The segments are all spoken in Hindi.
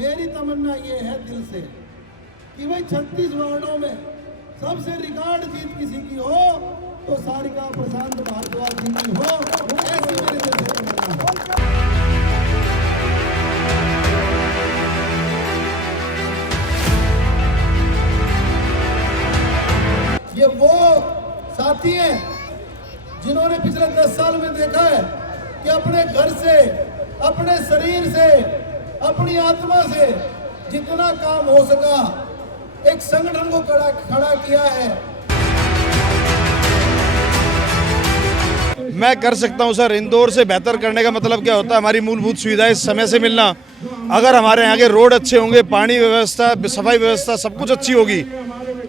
मेरी तमन्ना ये है दिल से कि भाई 36 वार्डों में सबसे रिकॉर्ड जीत किसी की हो तो सारिका प्रशांत भारद्वाज जी की हो, ऐसी मेरे दिल से तमन्ना है। ये वो साथी हैं जिन्होंने पिछले 10 साल में देखा है कि अपने घर से, अपने शरीर से, अपनी आत्मा से जितना काम हो सका एक संगठन को खड़ा किया है। मैं कर सकता हूं सर। इंदौर से बेहतर करने का मतलब क्या होता है? हमारी मूलभूत सुविधाएं समय से मिलना। अगर हमारे यहाँ के रोड अच्छे होंगे, पानी व्यवस्था, सफाई व्यवस्था सब कुछ अच्छी होगी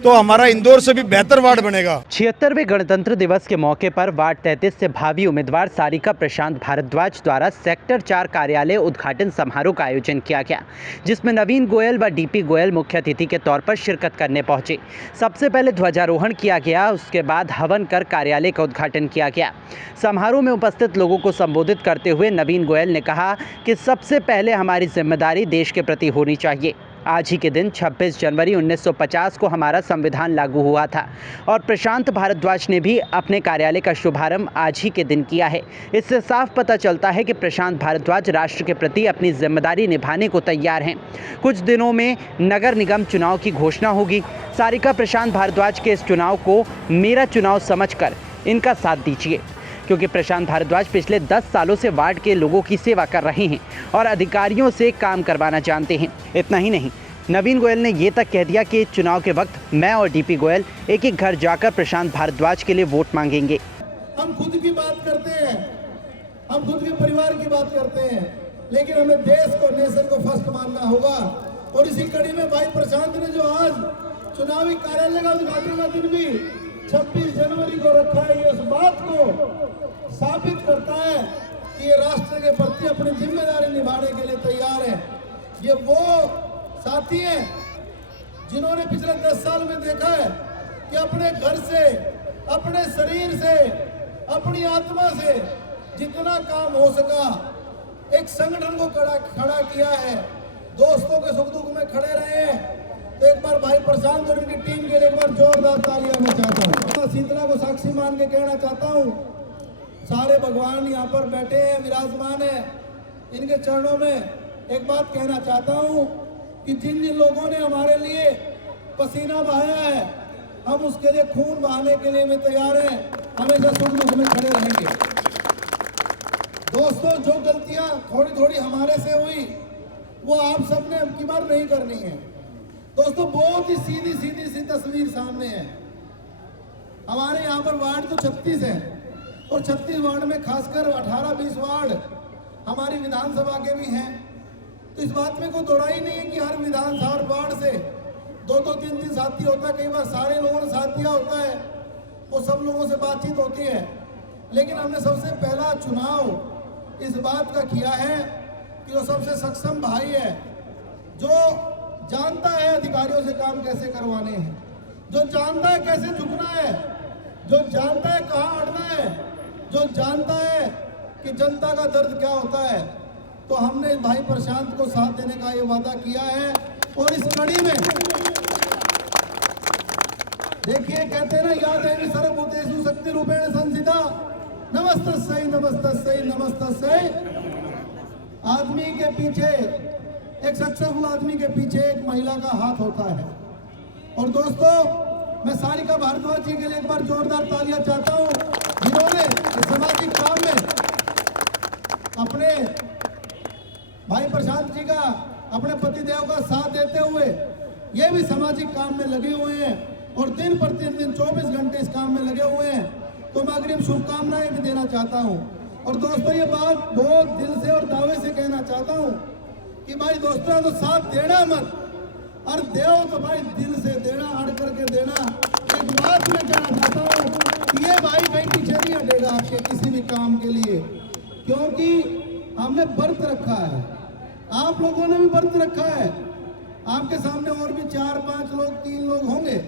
तो हमारा इंदौर से भी बेहतर वार्ड बनेगा। 76वें गणतंत्र दिवस के मौके पर वार्ड 33 से भावी उम्मीदवार सारिका प्रशांत भारद्वाज द्वारा सेक्टर 4 कार्यालय उद्घाटन समारोह का आयोजन किया गया, जिसमें नवीन गोयल व डीपी गोयल मुख्य अतिथि के तौर पर शिरकत करने पहुंचे। सबसे पहले ध्वजारोहण किया गया, उसके बाद हवन कर कार्यालय का उद्घाटन किया गया। समारोह में उपस्थित लोगों को संबोधित करते हुए नवीन गोयल ने कहा कि सबसे पहले हमारी जिम्मेदारी देश के प्रति होनी चाहिए। आज ही के दिन 26 जनवरी 1950 को हमारा संविधान लागू हुआ था और प्रशांत भारद्वाज ने भी अपने कार्यालय का शुभारंभ आज ही के दिन किया है। इससे साफ पता चलता है कि प्रशांत भारद्वाज राष्ट्र के प्रति अपनी जिम्मेदारी निभाने को तैयार हैं। कुछ दिनों में नगर निगम चुनाव की घोषणा होगी। सारिका प्रशांत भारद्वाज के इस चुनाव को मेरा चुनाव समझकर इनका साथ दीजिए, क्योंकि प्रशांत भारद्वाज पिछले 10 सालों से वार्ड के लोगों की सेवा कर रहे हैं और अधिकारियों से काम करवाना जानते हैं। इतना ही नहीं, नवीन गोयल ने ये तक कह दिया कि चुनाव के वक्त मैं और डीपी गोयल एक एक घर जाकर प्रशांत भारद्वाज के लिए वोट मांगेंगे। हम खुद की बात करते हैं, हम खुद के परिवार की बात करते हैं, लेकिन हमें देश को, नेशन को फर्स्ट मानना होगा। और इसी कड़ी में भाई प्रशांत ने जो आज चुनावी कार्यालय का उद्घाटन का दिन भी 26 जनवरी को रखा है, ये उस बात को साबित करता है कि ये राष्ट्र के प्रति अपनी जिम्मेदारी निभाने के लिए तैयार है। ये वो साथी हैं जिन्होंने पिछले 10 साल में देखा है कि अपने घर से, अपने शरीर से, अपनी आत्मा से जितना काम हो सका एक संगठन को खड़ा किया है। दोस्तों के सुख दुख में खड़े रहे हैं। तो एक बार भाई प्रशांत और उनकी टीम के लिए एक बार जोरदार तालियां मैं चाहता हूँ। शीतला को साक्षी मान के कहना चाहता हूँ, सारे भगवान यहाँ पर बैठे हैं, विराजमान है, इनके चरणों में एक बात कहना चाहता हूँ कि जिन जिन लोगों ने हमारे लिए पसीना बहाया है, हम उसके लिए खून बहाने के लिए भी तैयार हैं, हमेशा सुख दुख में खड़े रहेंगे। दोस्तों, जो गलतियां थोड़ी थोड़ी हमारे से हुई वो आप सबने अब की बार नहीं करनी है। दोस्तों, बहुत ही सीधी सीधी सी तस्वीर सामने है। हमारे यहाँ पर वार्ड तो 36 है और 36 वार्ड में खासकर 18-20 वार्ड हमारी विधानसभा के भी हैं। तो इस बात में कोई दोहराई नहीं है कि हर विधानसभा वार्ड से 2-3 साथी होता है, कई बार सारे लोगों ने साथ दिया होता है, वो सब लोगों से बातचीत होती है। लेकिन हमने सबसे पहला चुनाव इस बात का किया है कि जो सबसे सक्षम भाई है, जो जानता है अधिकारियों से काम कैसे करवाने हैं, जो जानता है कैसे झुकना है, जो जानता है कहाँ अड़ना है, जो जानता है कि जनता का दर्द क्या होता है, तो हमने भाई प्रशांत को साथ देने का ये वादा किया है। और इस कड़ी में देखिए, कहते हैं ना, याद है कि सर्वभूतेषु शक्ति रूपेण संस्थिता, नमस्तस्यै नमस्तस्यै नमस्तस्यै। आदमी के पीछे, एक सक्सेसफुल आदमी के पीछे एक महिला का हाथ होता है। और दोस्तों, मैं सारिका भारद्वाज जी के लिए एक बार जोरदार तालियां चाहता हूं, जिन्होंने सामाजिक काम में अपने भाई प्रशांत जी का, अपने पतिदेव का साथ देते हुए ये भी सामाजिक काम में लगे हुए हैं और दिन प्रतिदिन 24 घंटे इस काम में लगे हुए हैं। तो मैं अग्रिम शुभकामनाएं भी देना चाहता हूं। और दोस्तों, ये बात बहुत दिल से और दावे से कहना चाहता हूं कि भाई दोस्तों, तो साथ देना मत, और देओ तो भाई दिल से देना, अड़ करके देना। एक बात मैं कहना चाहता हूँ कि ये भाई कहीं पीछे नहीं हटेगा आपके किसी भी काम के लिए, क्योंकि हमने व्रत रखा है, आप लोगों ने भी व्रत रखा है। आपके सामने और भी 4-5 लोग, 3 लोग होंगे,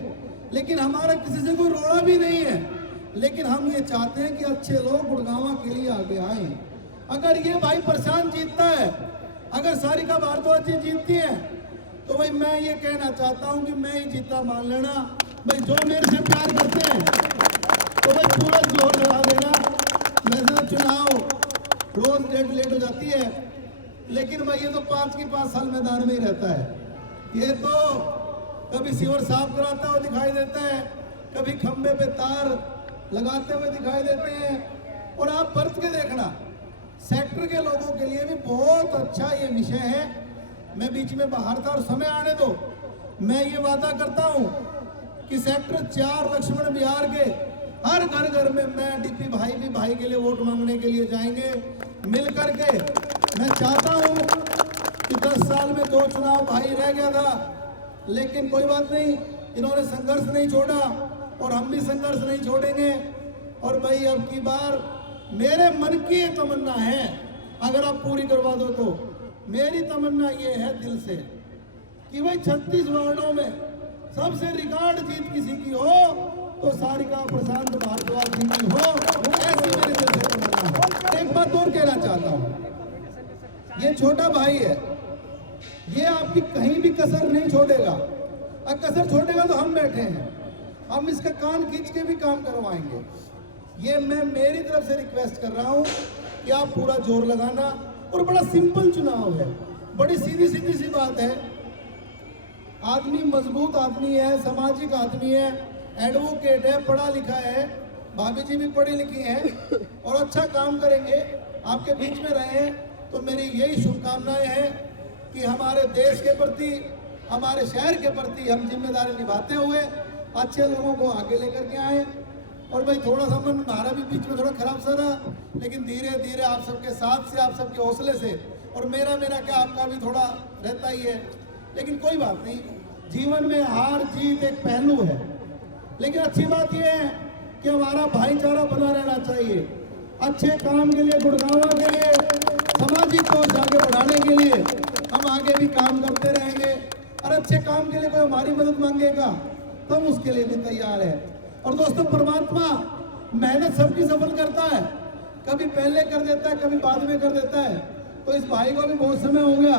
लेकिन हमारा किसी से कोई रोड़ा भी नहीं है। लेकिन हम ये चाहते हैं कि अच्छे लोग गुड़गांव के लिए आगे आए। अगर ये भाई प्रशांत जीतता है, अगर सारिका भारद्वाज जी जीतती है तो भाई मैं ये कहना चाहता हूं कि मैं ही जीता मान लेना। भाई जो मेरे से प्यार करते हैं तो भाई पूरा जोर लगा देना। वैसे तो चुनाव रोज डेट लेट हो जाती है, लेकिन भाई ये तो 5 की 5 साल मैदान में ही रहता है। ये तो कभी सीवर साफ कराता हुआ दिखाई देता है, कभी खंबे पे तार लगाते हुए दिखाई देते हैं। और आप परख के देखना, सेक्टर के लोगों के लिए भी बहुत अच्छा ये विषय है। मैं बीच में बाहर था और समय आने दो, मैं ये वादा करता हूं कि सेक्टर 4 लक्ष्मण विहार के हर घर घर में मैं डीपी भाई भी भाई के लिए वोट मांगने के लिए जाएंगे मिल करके। मैं चाहता हूं कि 10 साल में 2 चुनाव भाई रह गया था, लेकिन कोई बात नहीं, इन्होंने संघर्ष नहीं छोड़ा और हम भी संघर्ष नहीं छोड़ेंगे। और भाई अब की बार मेरे मन की ये तमन्ना है, अगर आप पूरी करवा दो तो मेरी तमन्ना ये है दिल से कि भाई 36 वार्डों में सबसे रिकॉर्ड जीत किसी की हो तो सारिका प्रशांत भारद्वाज जी की हो, ऐसी मेरे दिल से तमन्ना है। एक बात और कहना चाहता हूं, ये छोटा भाई है, ये आपकी कहीं भी कसर नहीं छोड़ेगा। अगर कसर छोड़ेगा तो हम बैठे हैं, हम इसका कान खींच के भी काम करवाएंगे। ये मैं मेरी तरफ से रिक्वेस्ट कर रहा हूं कि आप पूरा जोर लगाना। और बड़ा सिंपल चुनाव है, बड़ी सीधी सीधी सी बात है। आदमी मजबूत आदमी है, सामाजिक आदमी है, एडवोकेट है, पढ़ा लिखा है, भाभी जी भी पढ़ी लिखी हैं और अच्छा काम करेंगे। आपके बीच में रहे हैं तो मेरी यही शुभकामनाएं हैं कि हमारे देश के प्रति, हमारे शहर के प्रति हम जिम्मेदारी निभाते हुए अच्छे लोगों को आगे लेकर के आए। और भाई थोड़ा सा मन हमारा भी बीच में थोड़ा खराब सा रहा, लेकिन धीरे धीरे आप सबके साथ से, आप सबके हौसले से, और मेरा क्या आपका भी थोड़ा रहता ही है, लेकिन कोई बात नहीं। जीवन में हार जीत एक पहलू है, लेकिन अच्छी बात यह है कि हमारा भाईचारा बना रहना चाहिए। अच्छे काम के लिए, गुड़गांवा के लिए, सामाजिक तौर आगे बढ़ाने के लिए हम आगे भी काम करते रहेंगे। और अच्छे काम के लिए कोई हमारी मदद मांगेगा तो हम उसके लिए भी तैयार है। और दोस्तों, परमात्मा मेहनत सबकी सफल करता है, कभी पहले कर देता है, कभी बाद में कर देता है। तो इस भाई को भी बहुत समय हो गया,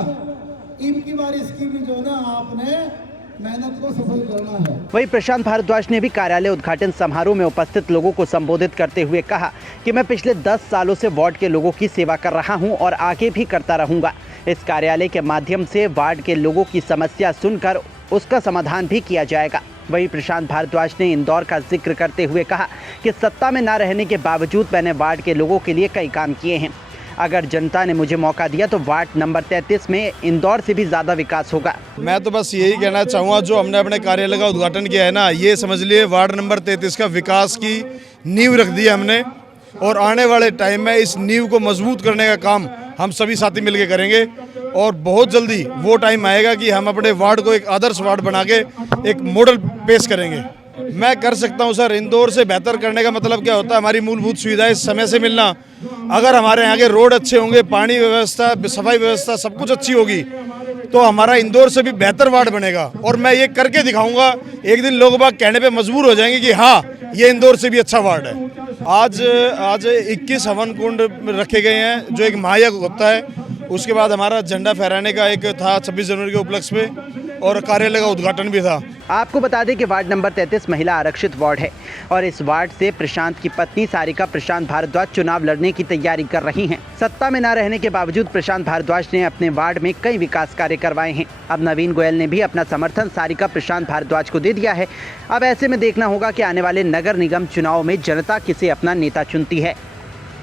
इनकी बार इसकी भी जो ना आपने मेहनत को सफल करना है। वहीं प्रशांत भारद्वाज ने भी कार्यालय उद्घाटन समारोह में उपस्थित लोगों को संबोधित करते हुए कहा कि मैं पिछले 10 सालों से वार्ड के लोगों की सेवा कर रहा हूं और आगे भी करता रहूंगा। इस कार्यालय के माध्यम से वार्ड के लोगों की समस्या सुनकर उसका समाधान भी किया जाएगा। वहीं प्रशांत भारद्वाज ने इंदौर का जिक्र करते हुए कहा कि सत्ता में न रहने के बावजूद मैंने वार्ड के लोगों के लिए कई काम किए हैं। अगर जनता ने मुझे मौका दिया तो वार्ड नंबर 33 में इंदौर से भी ज़्यादा विकास होगा। मैं तो बस यही कहना चाहूँगा, जो हमने अपने कार्यालय का उद्घाटन किया है ना, ये समझ लिए वार्ड नंबर 33 का विकास की नींव रख दी है हमने। और आने वाले टाइम में इस नींव को मजबूत करने का काम हम सभी साथी मिलकर करेंगे। और बहुत जल्दी वो टाइम आएगा कि हम अपने वार्ड को एक आदर्श वार्ड बना के एक मॉडल पेश करेंगे। मैं कर सकता हूं सर, इंदौर से बेहतर करने का मतलब क्या होता है, हमारी मूलभूत सुविधाएं समय से मिलना। अगर हमारे यहाँ के रोड अच्छे होंगे, पानी व्यवस्था, सफाई व्यवस्था सब कुछ अच्छी होगी तो हमारा इंदौर से भी बेहतर वार्ड बनेगा। और मैं ये करके दिखाऊंगा, एक दिन लोग बाग कहने पे मजबूर हो जाएंगे कि हाँ, ये इंदौर से भी अच्छा वार्ड है। आज 21 हवन कुंड रखे गए हैं, जो एक महायज्ञ होता है। उसके बाद हमारा झंडा फहराने का एक था 26 जनवरी के उपलक्ष्य पे, और कार्यालय का उद्घाटन भी था। आपको बता दें कि वार्ड नंबर 33 महिला आरक्षित वार्ड है और इस वार्ड से प्रशांत की पत्नी सारिका प्रशांत भारद्वाज चुनाव लड़ने की तैयारी कर रही हैं। सत्ता में न रहने के बावजूद प्रशांत भारद्वाज ने अपने वार्ड में कई विकास कार्य करवाए हैं। अब नवीन गोयल ने भी अपना समर्थन सारिका प्रशांत भारद्वाज को दे दिया है। अब ऐसे में देखना होगा कि आने वाले नगर निगम चुनाव में जनता किसे अपना नेता चुनती है।